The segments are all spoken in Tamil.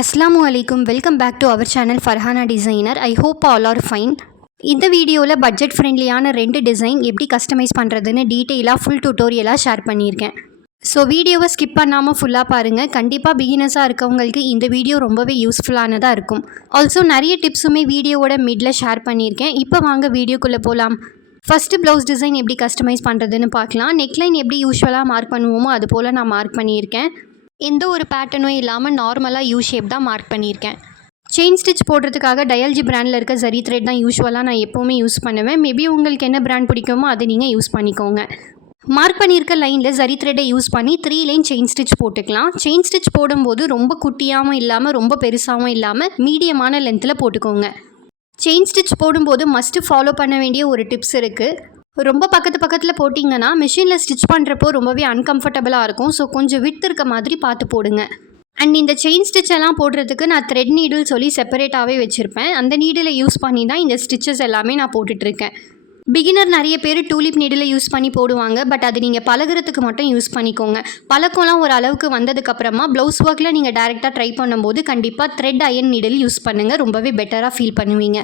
Assalamu alaikum. Welcome back to our channel Farhana Designer. I hope all are fine. இந்த வீடியோவில் பட்ஜெட் ஃப்ரெண்ட்லியான 2 டிசைன் எப்படி கஸ்டமைஸ் பண்ணுறதுன்னு டீட்டெயிலாக ஃபுல் டியூட்டோரியலாக ஷேர் பண்ணியிருக்கேன். ஸோ வீடியோவை ஸ்கிப் பண்ணாமல் ஃபுல்லாக பாருங்கள். கண்டிப்பாக பிகினர்ஸாக இருக்கவங்களுக்கு இந்த வீடியோ ரொம்பவே யூஸ்ஃபுல்லானதாக இருக்கும். ஆல்சோ நிறைய டிப்ஸுமே வீடியோவோட மிடில் ஷேர் பண்ணியிருக்கேன். இப்போ வாங்க வீடியோக்குள்ளே போகலாம். ஃபஸ்ட்டு ப்ளவுஸ் டிசைன் எப்படி கஸ்டமைஸ் பண்ணுறதுன்னு பார்க்கலாம். நெக்லைன் எப்படி யூஸ்வலாக மார்க் பண்ணுவோமோ அது போல் நான் மார்க் பண்ணியிருக்கேன். எந்த ஒரு பேட்டர்னும் இல்லாமல் நார்மலாக யூ ஷேப் தான் மார்க் பண்ணியிருக்கேன். செயின் ஸ்டிச் போடுறதுக்காக டயல்ஜி பிராண்டில் இருக்க ஜரி த்ரெட் தான் யூஸ்வலாக நான் எப்போவுமே யூஸ் பண்ணுவேன். மேபி உங்களுக்கு என்ன பிராண்ட் பிடிக்குமோ அதை நீங்கள் யூஸ் பண்ணிக்கோங்க. மார்க் பண்ணியிருக்க லைனில் ஜரி த்ரெட்டை யூஸ் பண்ணி 3 லைன் செயின் ஸ்டிச் போட்டுக்கலாம். செயின் ஸ்டிச் போடும்போது ரொம்ப குட்டியாகவும் இல்லாமல் ரொம்ப பெருசாகவும் இல்லாமல் மீடியமான லென்த்தில் போட்டுக்கோங்க. செயின் ஸ்டிச் போடும்போது மஸ்ட்டு ஃபாலோ பண்ண வேண்டிய ஒரு டிப்ஸ் இருக்குது. ரொம்ப பக்கத்தில் போட்டிங்கன்னா மிஷினில் ஸ்டிச் பண்ணுறப்போ ரொம்பவே அன்கம்ஃபர்டபுளாக இருக்கும். ஸோ கொஞ்சம் விட்டு இருக்க மாதிரி பார்த்து போடுங்க. அண்ட் இந்த செயின் ஸ்டிச் எல்லாம் போடுறதுக்கு நான் த்ரெட் நீடில் சொல்லி செப்பரேட்டாகவே வச்சுருப்பேன். அந்த நீடில் யூஸ் பண்ணி தான் இந்த ஸ்டிச்சஸ் எல்லாமே நான் போட்டுட்ருக்கேன். பிகினர் நிறைய பேர் டூலிப் நீடில் யூஸ் பண்ணி போடுவாங்க. பட் அது நீங்கள் பழகிறதுக்கு மட்டும் யூஸ் பண்ணிக்கோங்க. பழக்கம்லாம் ஒரு அளவுக்கு வந்ததுக்கப்புறமா ப்ளவுஸ் ஒர்க்கில் நீங்கள் டேரெக்டாக ட்ரை பண்ணும்போது கண்டிப்பாக த்ரெட் அயன் நீடில் யூஸ் பண்ணுங்கள். ரொம்பவே பெட்டராக ஃபீல் பண்ணுவீங்க.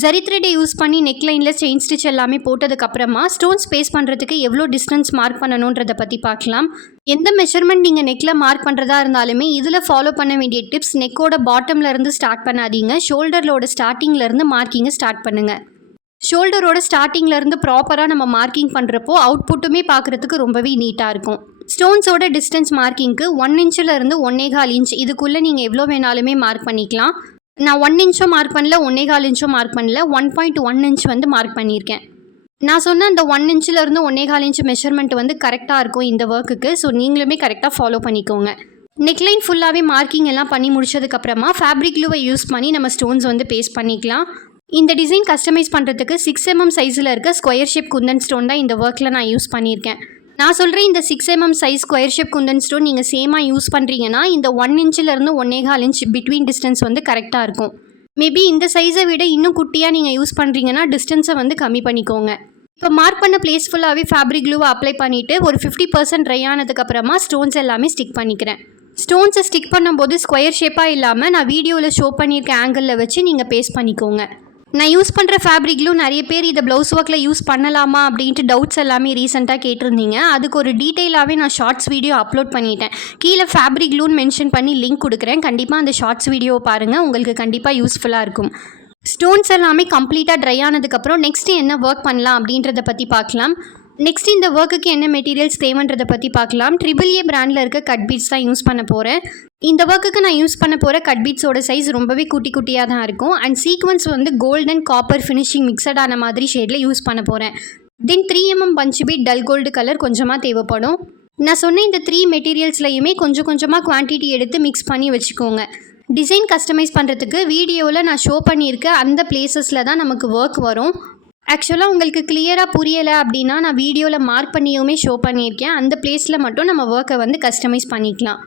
ஜரி த்ரெட்டை யூஸ் பண்ணி நெக்லைனில் செயின் ஸ்டிச் எல்லாமே போட்டதுக்கப்புறமா ஸ்டோன் ஸ்பேஸ் பண்ணுறதுக்கு எவ்வளோ டிஸ்டன்ஸ் மார்க் பண்ணணுன்றதை பற்றி பார்க்கலாம். எந்த மெஷர்மெண்ட் நீங்கள் நெக்கில் மார்க் பண்ணுறதா இருந்தாலுமே இதில் ஃபாலோ பண்ண வேண்டிய டிப்ஸ், நெக்கோட பாட்டம்லேருந்து ஸ்டார்ட் பண்ணாதீங்க. ஷோல்டரோட ஸ்டார்டிங்லேருந்து மார்க்கிங்கை ஸ்டார்ட் பண்ணுங்கள். ஷோல்டரோட ஸ்டார்டிங்லேருந்து ப்ராப்பராக நம்ம மார்க்கிங் பண்ணுறப்போ அவுட்புட்டுமே பார்க்குறதுக்கு ரொம்பவே நீட்டாக இருக்கும். ஸ்டோன்ஸோட டிஸ்டன்ஸ் மார்க்கிங்க்கு 1 இன்ச்சிலேருந்து 1.25 இன்ச் இதுக்குள்ளே நீங்கள் எவ்வளோ வேணாலுமே மார்க் பண்ணிக்கலாம். நான் 1 இன்ச்சும் மார்க் பண்ணல, 1.25 இன்ச்சும் மார்க் பண்ணல, 1.1 இன்ச் மார்க் பண்ணியிருக்கேன். நான் சொன்ன அந்த 1 இன்ச்சிலேருந்து 1.25 இன்ச் மெஷர்மெண்ட் கரெக்டாக இருக்கும் இந்த ஒர்க்குக்கு. ஸோ நீங்களுமே கரெக்டாக ஃபாலோ பண்ணிக்கோங்க. நெக்லைன் ஃபுல்லாகவே மார்க்கிங் எல்லாம் பண்ணி முடிச்சதுக்கப்புறமா ஃபேப்ரிக் க்ளூவை யூஸ் பண்ணி நம்ம ஸ்டோன்ஸ் பேஸ்ட் பண்ணிக்கலாம். இந்த டிசைன் கஸ்டமைஸ் பண்ணுறதுக்கு 6 mm சைஸில் இருக்க ஸ்கொயர் ஷேப் குந்தன் ஸ்டோன் தான் இந்த ஒர்க்கில் நான் யூஸ் பண்ணியிருக்கேன். நான் சொல்கிறேன் இந்த 6 mm size square shape Kundan stone நீங்கள் சேமாக யூஸ் பண்ணுறீங்கன்னா இந்த 1 இன்ச்சிலேருந்து 1.25 இன்ச் பிட்வீன் டிஸ்டன்ஸ் கரெக்டாக இருக்கும். மேபி இந்த சைஸை விட இன்னும் குட்டியாக நீங்கள் யூஸ் பண்ணுறீங்கன்னா டிஸ்டன்ஸை கம்மி பண்ணிக்கோங்க. இப்போ மார்க் பண்ண பிளேஸ் ஃபுல்லாகவே ஃபேப்ரிக் க்ளூவை அப்ளை பண்ணிவிட்டு ஒரு 50% ட்ரை ஆனதுக்கப்புறமா ஸ்டோன்ஸ் எல்லாமே ஸ்டிக் பண்ணிக்கிறேன். ஸ்டோன்ஸை ஸ்டிக் பண்ணும்போது ஸ்கொயர் ஷேப்பாக இல்லாமல் நான் வீடியோவில் ஷோ பண்ணியிருக்க ஆங்கிளில் வச்சு நீங்கள் பேஸ்ட் பண்ணிக்கோங்க. நான் யூஸ் பண்ணுற ஃபேப்ரிக் க்ளூ நிறைய பேர் இதை ப்ளவுஸ் ஒர்க்கில் யூஸ் பண்ணலாமா அப்படின்ட்டு டவுட்ஸ் எல்லாமே ரீசெண்டாக கேட்டிருந்தீங்க. அதுக்கு ஒரு டீட்டெயிலாகவே நான் ஷார்ட்ஸ் வீடியோ அப்லோட் பண்ணிட்டேன். கீழே ஃபேப்ரிக் க்ளூன்னு மென்ஷன் பண்ணி லிங்க் கொடுக்குறேன். கண்டிப்பாக அந்த ஷார்ட்ஸ் வீடியோவை பாருங்கள், உங்களுக்கு கண்டிப்பாக யூஸ்ஃபுல்லாக இருக்கும். ஸ்டோன்ஸ் எல்லாமே கம்ப்ளீட்டாக ட்ரை ஆனதுக்கப்புறம் நெக்ஸ்ட்டு என்ன ஒர்க் பண்ணலாம் அப்படின்றத பற்றி பார்க்கலாம். நெக்ஸ்ட் இந்த ஒர்க்குக்கு என்ன மெட்டீரியல்ஸ் தேவைன்றதை பற்றி பார்க்கலாம். AAA பிராண்டில் இருக்க கட் பீட்ஸ் தான் யூஸ் பண்ண போகிறேன். இந்த ஒர்க்குக்கு நான் யூஸ் பண்ண போகிற கட் பீட்ஸோட சைஸ் ரொம்பவே குட்டியாக தான் இருக்கும். And sequins golden copper finishing மிக்சடான மாதிரி ஷேடில் யூஸ் பண்ண போகிறேன். Then 3 mm punch bead dull gold colour கொஞ்சமாக தேவைப்படும். நான் சொன்ன இந்த 3 மெட்டீரியல்ஸ்லையுமே கொஞ்சமாக குவான்டிட்டி எடுத்து மிக்ஸ் பண்ணி வச்சுக்கோங்க. டிசைன் கஸ்டமைஸ் பண்ணுறதுக்கு வீடியோவில் நான் ஷோ பண்ணியிருக்க அந்த பிளேசஸில் தான் நமக்கு ஒர்க் வரும். ஆக்சுவலாக உங்களுக்கு கிளியராக புரியலை அப்படின்னா நான் வீடியோவில் மார்க் பண்ணியுமே ஷோ பண்ணியிருக்கேன். அந்த பிளேஸில் மட்டும் நம்ம ஒர்க்கை கஸ்டமைஸ் பண்ணிக்கலாம்.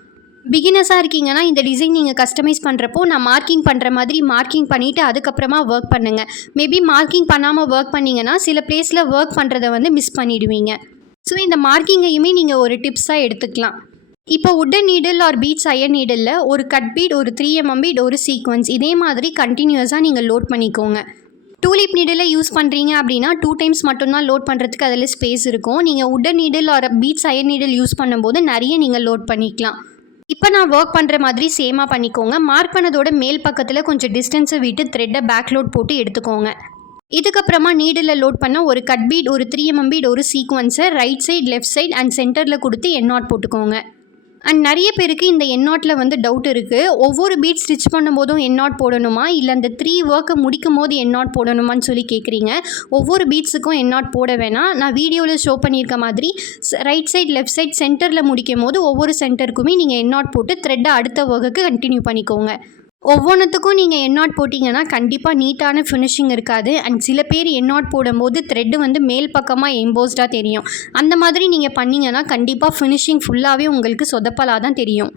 பிகினர்ஸாக இருக்கீங்கன்னா இந்த டிசைன் நீங்கள் கஸ்டமைஸ் பண்ணுறப்போ நான் மார்க்கிங் பண்ணுற மாதிரி மார்க்கிங் பண்ணிவிட்டு அதுக்கப்புறமா ஒர்க் பண்ணுங்கள். மேபி மார்க்கிங் பண்ணாமல் ஒர்க் பண்ணிங்கன்னா சில பிளேஸில் ஒர்க் பண்ணுறதை மிஸ் பண்ணிவிடுவீங்க. ஸோ இந்த மார்க்கிங்கையுமே நீங்கள் ஒரு டிப்ஸாக எடுத்துக்கலாம். இப்போ wooden needle or beads iron needle ஒரு கட் பீட், ஒரு 3 mm பீட், ஒரு சீக்வன்ஸ் இதே மாதிரி கண்டினியூஸாக நீங்கள் லோட் பண்ணிக்கோங்க. டூலிப் நீடில் யூஸ் பண்ணுறீங்க அப்படின்னா 2 டைம்ஸ் மட்டும்தான் லோட் பண்ணுறதுக்கு அதில் ஸ்பேஸ் இருக்கும். நீங்கள் wooden needle or beads iron needle use பண்ணும்போது நிறைய நீங்கள் லோட் பண்ணிக்கலாம். இப்போ நான் ஒர்க் பண்ணுற மாதிரி சேமாக பண்ணிக்கோங்க. மார்க் பண்ணதோட மேல் பக்கத்தில் கொஞ்சம் டிஸ்டன்ஸை விட்டு த்ரெட்டை பேக் லோட் போட்டு எடுத்துக்கோங்க. இதுக்கப்புறமா நீடில் லோட் பண்ண ஒரு கட் பீட், ஒரு 3 mm பீட், ஒரு சீக்வன்ஸை right side, left side and சென்டரில் கொடுத்து எண்ணாட் போட்டுக்கோங்க. அண்ட் நிறைய பேருக்கு இந்த எண்ணாட்டில் டவுட் இருக்குது. ஒவ்வொரு பீட் ஸ்டிச் பண்ணும்போதும் எண்ணாட் போடணுமா, இல்லை அந்த 3 ஒர்க்கை முடிக்கும் போது எண்ணாட் போடணுமான்னு சொல்லி கேட்குறீங்க. ஒவ்வொரு பீட்ஸுக்கும் எண்ணாட் போட வேணாம். நான் வீடியோவில் ஷோ பண்ணியிருக்க மாதிரி ரைட் சைட், லெஃப்ட் சைட், சென்டரில் முடிக்கும் போது ஒவ்வொரு சென்டருக்குமே நீங்கள் எண்ணாட் போட்டு த்ரெட்டை அடுத்த ஒர்க்குக்கு கண்டினியூ பண்ணிக்கோங்க. ஒவ்வொன்றுத்துக்கும் நீங்கள் எண்ணாட் போட்டிங்கன்னா கண்டிப்பாக நீட்டான ஃபினிஷிங் இருக்காது. அண்ட் சில பேர் எண்ணாட் போடும்போது த்ரெட்டு மேல் பக்கமாக எம்போஸ்டாக தெரியும். அந்த மாதிரி நீங்கள் பண்ணிங்கன்னா கண்டிப்பாக ஃபினிஷிங் ஃபுல்லாகவே உங்களுக்கு சொதப்பலாக தான் தெரியும்.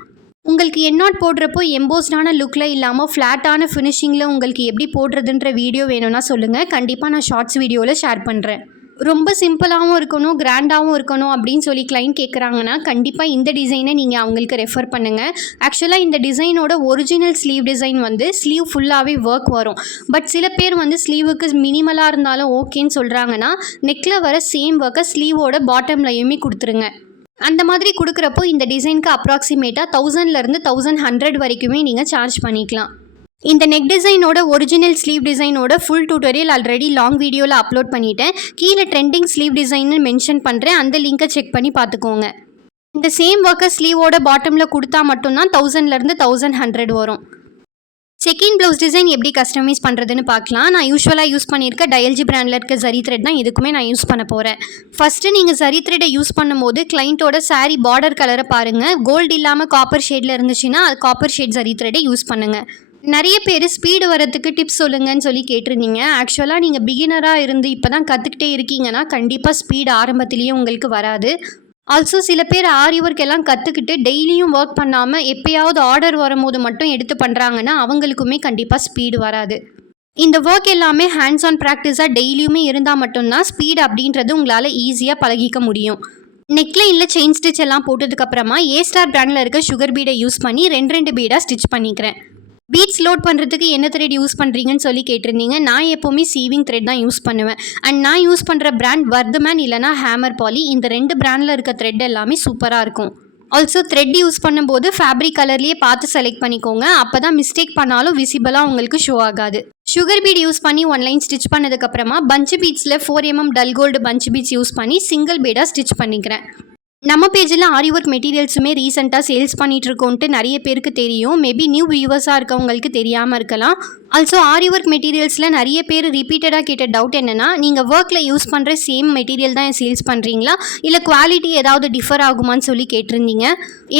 உங்களுக்கு எண்ணாட் போடுறப்போ எம்போஸ்டான லுக்கில் இல்லாமல் ஃப்ளாட்டான ஃபினிஷிங்கில் உங்களுக்கு எப்படி போடுறதுன்ற வீடியோ வேணும்னா சொல்லுங்கள். கண்டிப்பாக நான் ஷார்ட்ஸ் வீடியோவில் ஷேர் பண்ணுறேன். ரொம்ப சிம்பிளாகவும் இருக்கணும், கிராண்டாகவும் இருக்கணும் அப்படின்னு சொல்லி கிளைண்ட் கேட்குறாங்கன்னா கண்டிப்பாக இந்த டிசைனை நீங்கள் அவங்களுக்கு ரெஃபர் பண்ணுங்கள். ஆக்சுவலாக இந்த டிசைனோட ஒரிஜினல் ஸ்லீவ் டிசைன் வந்து ஸ்லீவ் ஃபுல்லாகவே ஒர்க் வரும். பட் சில பேர் வந்து ஸ்லீவுக்கு மினிமலாக இருந்தாலும் ஓகேன்னு சொல்கிறாங்கன்னா நெக்கில் வர சேம் ஒர்க்கை ஸ்லீவோட பாட்டம்லையுமே கொடுத்துருங்க. அந்த மாதிரி கொடுக்குறப்போ இந்த டிசைனுக்கு அப்ராக்சிமேட்டாக 1000லேருந்து 1100 வரைக்குமே நீங்கள் சார்ஜ் பண்ணிக்கலாம். இந்த நெக் டிசைனோட ஒரிஜினல் ஸ்லீவ் டிசைனோட ஃபுல் டியூட்டோரியல் ஆல்ரெடி லாங் வீடியோவில் அப்லோட் பண்ணிட்டேன். கீழே ட்ரெண்டிங் ஸ்லீவ் டிசைன்னு மென்ஷன் பண்ணுறேன், அந்த லிங்கை செக் பண்ணி பார்த்துக்கோங்க. இந்த சேம் ஒர்க்கை ஸ்லீவோட பாட்டமில் கொடுத்தா மட்டும்தான் 1000லேருந்து 1100 வரும். செக்கின் ப்ளவுஸ் டிசைன் எப்படி கஸ்டமைஸ் பண்ணுறதுன்னு பார்க்கலாம். நான் யூஸ்வலாக யூஸ் பண்ணியிருக்க டயல்ஜி பிராண்டில் இருக்க ஜரி த்ரெட் தான் இதுக்குமே நான் யூஸ் பண்ண போகிறேன். ஃபஸ்ட்டு நீங்கள் ஜரி த்ரெட்டை யூஸ் பண்ணும்போது கிளைண்ட்டோட சாரீ பார்டர் கலரை பாருங்கள். கோல்டு இல்லாமல் காப்பர் ஷேடில் இருந்துச்சுன்னா அது காப்பர் ஷேட் ஜரி த்ரெட்டை யூஸ் பண்ணுங்கள். நிறைய பேர் ஸ்பீடு வரத்துக்கு டிப்ஸ் சொல்லுங்கன்னு சொல்லி கேட்டிருந்தீங்க. ஆக்சுவலாக நீங்கள் பிகினராக இருந்து இப்போ தான் கற்றுக்கிட்டே இருக்கீங்கன்னா கண்டிப்பாக ஸ்பீடு ஆரம்பத்திலேயே உங்களுக்கு வராது. ஆல்சோ சில பேர் ஆரி ஒர்க் எல்லாம் கற்றுக்கிட்டு டெய்லியும் ஒர்க் பண்ணாமல் எப்போயாவது ஆர்டர் வரும்போது மட்டும் எடுத்து பண்ணுறாங்கன்னா அவங்களுக்குமே கண்டிப்பாக ஸ்பீடு வராது. இந்த ஒர்க் எல்லாமே ஹேண்ட்ஸ் ஆன் ப்ராக்டிஸாக டெய்லியுமே இருந்தால் மட்டும்தான் ஸ்பீடு அப்படின்றது உங்களால் ஈஸியாக பழகிக்க முடியும். நெக்லைனில் செயின் ஸ்டிச் எல்லாம் போட்டதுக்கப்புறமா A-ஸ்டார் பிராண்டில் இருக்க சுகர் பீடை யூஸ் பண்ணி 2 பீடாக ஸ்டிச் பண்ணிக்கிறேன். பீட்ஸ் லோட் பண்ணுறதுக்கு என்ன த்ரெட் யூஸ் பண்ணுறீங்கன்னு சொல்லி கேட்டிருந்தீங்க. நான் எப்போவுமே சீவிங் த்ரெட் தான் யூஸ் பண்ணுவேன். அண்ட் நான் யூஸ் பண்ணுற பிராண்ட் வர்தமேன் இல்லைனா ஹேமர் பாலி. இந்த 2 பிராண்டில் இருக்க த்ரெட் எல்லாமே சூப்பராக இருக்கும். ஆல்சோ த்ரெட் யூஸ் பண்ணும்போது ஃபேப்ரிக் கலர்லேயே பார்த்து செலக்ட் பண்ணிக்கோங்க. அப்போ தான் மிஸ்டேக் பண்ணாலும் விசிபிளாக உங்களுக்கு ஷோ ஆகாது. சுகர் பீட் யூஸ் பண்ணி 1 லைன் ஸ்டிச் பண்ணதுக்கப்புறமா பஞ்ச் பீட்ஸில் 4mm dull gold punch beads use பண்ணி சிங்கிள் பீடாக ஸ்டிச் பண்ணிக்கிறேன். நம்ம பேஜில் ஆரி ஒர்க் மெட்டீரியல்ஸுமே ரீசெண்டாக சேல்ஸ் பண்ணிகிட்ருக்கோன்ட்டு நிறைய பேருக்கு தெரியும். மேபி நியூ வியூவர்ஸாக இருக்கவங்களுக்கு தெரியாமல் இருக்கலாம். ஆல்சோ ஆரி ஒர்க் மெட்டீரியல்ஸில் நிறைய பேர் ரிப்பீட்டடாக கேட்ட டவுட் என்னென்னா, நீங்கள் ஒர்க்கில் யூஸ் பண்ணுற சேம் மெட்டீரியல் தான் சேல்ஸ் பண்ணுறீங்களா இல்லை குவாலிட்டி ஏதாவது டிஃபர் ஆகுமான்னு சொல்லி கேட்டிருந்தீங்க.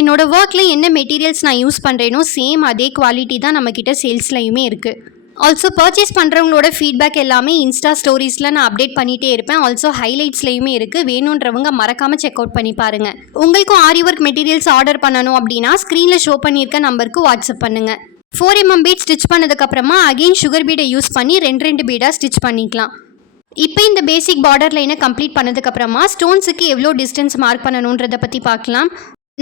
என்னோடய ஒர்க்கில் என்ன மெட்டீரியல்ஸ் நான் யூஸ் பண்ணுறேனோ சேம் அதே குவாலிட்டி தான் நம்மக்கிட்ட சேல்ஸ்லையுமே இருக்குது. ஆல்சோ பர்ச்சேஸ் பண்ணுறவங்களோட ஃபீட்பேக் எல்லாமே இன்ஸ்டா ஸ்டோரிஸில் நான் அப்டேட் பண்ணிகிட்டே இருப்பேன். ஆல்சோ ஹைலைட்ஸ்லையுமே இருக்குது, வேணுன்றவங்க மறக்காமல் செக் அவுட் பண்ணி பாருங்கள். உங்களுக்கும் ஆரி ஒர்க் மெட்டீரியல்ஸ் ஆர்டர் பண்ணணும் அப்படின்னா ஸ்க்ரீனில் ஷோ பண்ணியிருக்க நம்பருக்கு வாட்ஸ்அப் பண்ணுங்கள். 4mm பீட் ஸ்டிச் பண்ணதுக்கப்புறமா அகெயின் சுகர் பீடை யூஸ் பண்ணி 2 பீடாக ஸ்டிச் பண்ணிக்கலாம். இப்போ இந்த பேசிக் பார்டர் லைனை கம்ப்ளீட் பண்ணதுக்கப்புறமா ஸ்டோன்ஸுக்கு எவ்வளோ டிஸ்டன்ஸ் மார்க் பண்ணணுன்றதை பற்றி பார்க்கலாம்.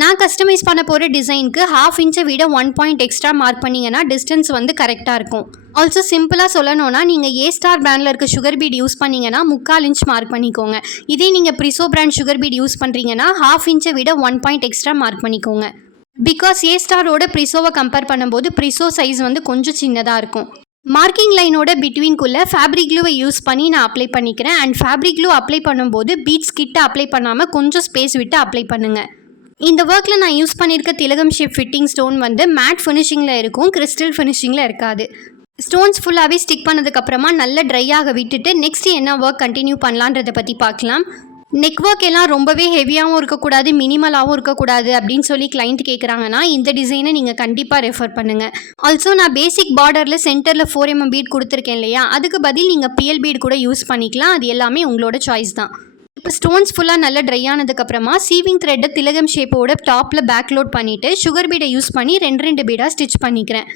நான் கஸ்டமைஸ் பண்ண போகிற டிசைனுக்கு 1/2 இன்ச்சை விட 1 பாயிண்ட் எக்ஸ்ட்ரா மார்க் பண்ணிங்கன்னா டிஸ்டன்ஸ் வந்து கரெக்டாக இருக்கும். ஆல்சோ சிம்பிளாக சொல்லணும்னா நீங்கள் A-ஸ்டார் பிராண்டில் இருக்க சுகர் பீட் யூஸ் பண்ணிங்கன்னா 3/4 இன்ச் மார்க் பண்ணிக்கோங்க. இதே நீங்கள் ப்ரிசோ பிராண்ட் சுகர் பீட் யூஸ் பண்ணுறீங்கன்னா 1/2 இன்ச்சை விட 1 பாயிண்ட் எக்ஸ்ட்ரா மார்க் பண்ணிக்கோங்க. பிகாஸ் A-ஸ்டாரோட ப்ரிசோவை கம்பேர் பண்ணும்போது ப்ரிசோ சைஸ் வந்து கொஞ்சம் சின்னதாக இருக்கும். மார்க்கிங் லைனோட பிட்வீன்குள்ளே ஃபேப்ரிக் க்ளூவை யூஸ் பண்ணி நான் அப்ளை பண்ணிக்கிறேன். அண்ட் ஃபேப்ரிக் க்ளூ அப்ளை பண்ணும்போது பீட்ஸ் கிட்ட அப்ளை பண்ணாமல் கொஞ்சம் ஸ்பேஸ் விட்டு அப்ளை பண்ணுங்கள். இந்த ஒர்க்கில் நான் யூஸ் பண்ணியிருக்க திலகம் ஷேப் ஃபிட்டிங் ஸ்டோன் வந்து மேட் ஃபினிஷிங்கில் இருக்கும், கிறிஸ்டல் ஃபினிஷிங்கில் இருக்காது. ஸ்டோன்ஸ் ஃபுல்லாகவே ஸ்டிக் பண்ணதுக்கப்புறமா நல்லா ட்ரை ஆக விட்டுட்டு நெக்ஸ்ட் என்ன ஒர்க் கண்டினியூ பண்ணலான்றதை பற்றி பார்க்கலாம். நெக் ஒர்க் எல்லாம் ரொம்பவே ஹெவியாகவும் இருக்கக்கூடாது, மினிமலாகவும் இருக்கக்கூடாது அப்படின்னு சொல்லி கிளைண்ட் கேட்குறாங்கன்னா இந்த டிசைனை நீங்கள் கண்டிப்பாக ரெஃபர் பண்ணுங்கள். ஆல்சோ நான் பேசிக் பார்டரில் சென்டரில் 4mm பீட் கொடுத்துருக்கேன் இல்லையா, அதுக்கு பதில் நீங்கள் PL பீட் கூட யூஸ் பண்ணிக்கலாம். அது எல்லாமே உங்களோட சாய்ஸ் தான். இப்போ ஸ்டோன்ஸ் ஃபுல்லாக நல்லா ட்ரை ஆனதுக்கப்புறமா சீவிங் த்ரெட்டை திலகம் ஷேப்போட டாப்பில் பேக் லோட் பண்ணிவிட்டு சுகர் பீடை யூஸ் பண்ணி 2 பீடாக ஸ்டிச் பண்ணிக்கிறேன்.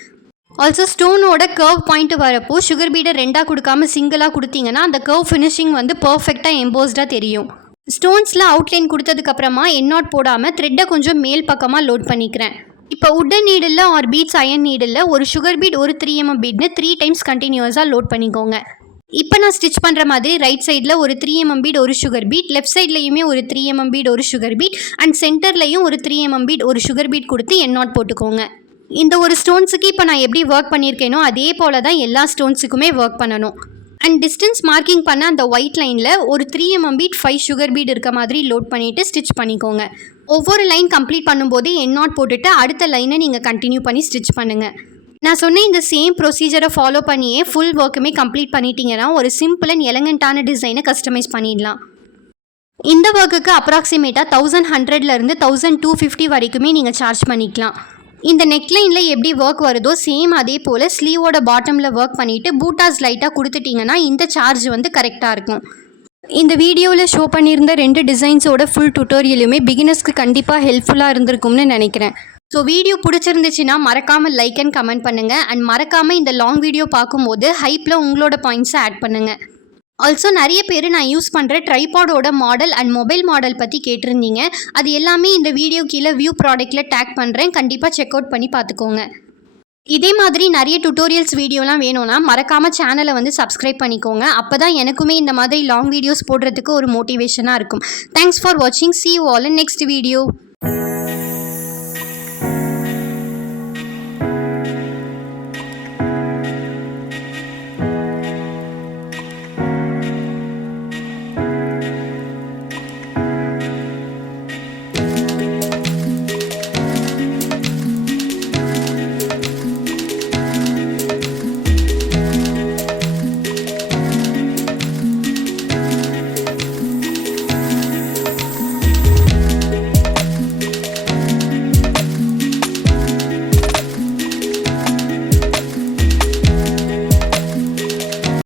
ஆல்சோ ஸ்டோனோட கர்வ் பாயிண்ட் வரப்போ சுகர் பீடை 2ஆக கொடுக்காம சிங்கிளாக கொடுத்தீங்கன்னா அந்த கர்வ் ஃபினிஷிங் வந்து பர்ஃபெக்டாக எம்போஸ்டாக தெரியும். ஸ்டோன்ஸில் அவுட்லைன் கொடுத்ததுக்கப்புறமா எண்ணாட் போடாமல் த்ரெட்டை கொஞ்சம் மேல் பக்கமாக லோட் பண்ணிக்கிறேன். இப்போ wooden needle or beads iron needle ஒரு சுகர் பீட் ஒரு 3mm பீட்னு 3 டைம்ஸ் கண்டினியூஸாக லோட் பண்ணிக்கோங்க. இப்போ நான் ஸ்டிச் பண்ணுற மாதிரி ரைட் சைடில் ஒரு 3mm பீட் ஒரு சுகர் பீட், லெஃப்ட் சைட்லையுமே ஒரு 3mm பீட் ஒரு சுகர் பீட் அண்ட் சென்டர்லையும் ஒரு 3mm பீட் ஒரு சுகர் பீட் கொடுத்து எண்ணாட் போட்டுக்கோங்க. இந்த ஒரு ஸ்டோன்ஸுக்கு இப்போ நான் எப்படி ஒர்க் பண்ணியிருக்கேனோ அதே போல் தான் எல்லா ஸ்டோன்ஸுக்குமே ஒர்க் பண்ணணும். அண்ட் டிஸ்டன்ஸ் மார்க்கிங் பண்ண அந்த ஒயிட் லைனில் ஒரு 3mm பீட் 5 சுகர் பீட் இருக்க மாதிரி லோட் பண்ணிவிட்டு ஸ்டிச் பண்ணிக்கோங்க. ஒவ்வொரு லைன் கம்ப்ளீட் பண்ணும்போது எண்ணாட் போட்டுட்டு அடுத்த லைனை நீங்கள் கண்டினியூ பண்ணி ஸ்டிச் பண்ணுங்கள். நான் சொன்ன இந்த சேம் ப்ரொசீஜரை ஃபாலோ பண்ணியே ஃபுல் ஒர்க்குமே கம்ப்ளீட் பண்ணிட்டீங்கன்னா ஒரு சிம்பிள் அண்ட் எலகண்டான டிசைனை கஸ்டமைஸ் பண்ணிடலாம். இந்த ஒர்க்குக்கு அப்ராக்சிமேட்டாக 1100லேருந்து 1250 வரைக்குமே நீங்கள் சார்ஜ் பண்ணிக்கலாம். இந்த நெக்லைனில் எப்படி ஒர்க் வருதோ சேம் அதே போல் ஸ்லீவோட பாட்டமில் ஒர்க் பண்ணிவிட்டு பூட்டாஸ் லைட்டாக கொடுத்துட்டிங்கன்னா இந்த சார்ஜ் வந்து கரெக்டாக இருக்கும். இந்த வீடியோவில் ஷோ பண்ணியிருந்த 2 டிசைன்ஸோட ஃபுல் டுட்டோரியலுமே பிகினர்ஸ்க்கு கண்டிப்பாக ஹெல்ப்ஃபுல்லாக இருந்திருக்கும்னு நினைக்கிறேன். ஸோ வீடியோ பிடிச்சிருந்துச்சுன்னா மறக்காமல் லைக் அண்ட் கமெண்ட் பண்ணுங்கள். அண்ட் மறக்காமல் இந்த லாங் வீடியோ பார்க்கும்போது ஹைப்பில் உங்களோட பாயிண்ட்ஸை ஆட் பண்ணுங்கள். ஆல்சோ நிறைய பேர் நான் யூஸ் பண்ணுற ட்ரைபாடோட மாடல் அண்ட் மொபைல் மாடல் பற்றி கேட்டிருந்தீங்க. அது எல்லாமே இந்த வீடியோ கீழே வியூ ப்ராடக்ட்டில் டேக் பண்ணுறேன். கண்டிப்பாக செக் அவுட் பண்ணி பார்த்துக்கோங்க. இதே மாதிரி நிறைய டுட்டோரியல்ஸ் வீடியோலாம் வேணும்னா மறக்காமல் சேனலை வந்து சப்ஸ்கிரைப் பண்ணிக்கோங்க. அப்போ தான் எனக்குமே இந்த மாதிரி லாங் வீடியோஸ் போடுறதுக்கு ஒரு மோட்டிவேஷனாக இருக்கும். தேங்க்ஸ் ஃபார் வாட்சிங். See you all in next video.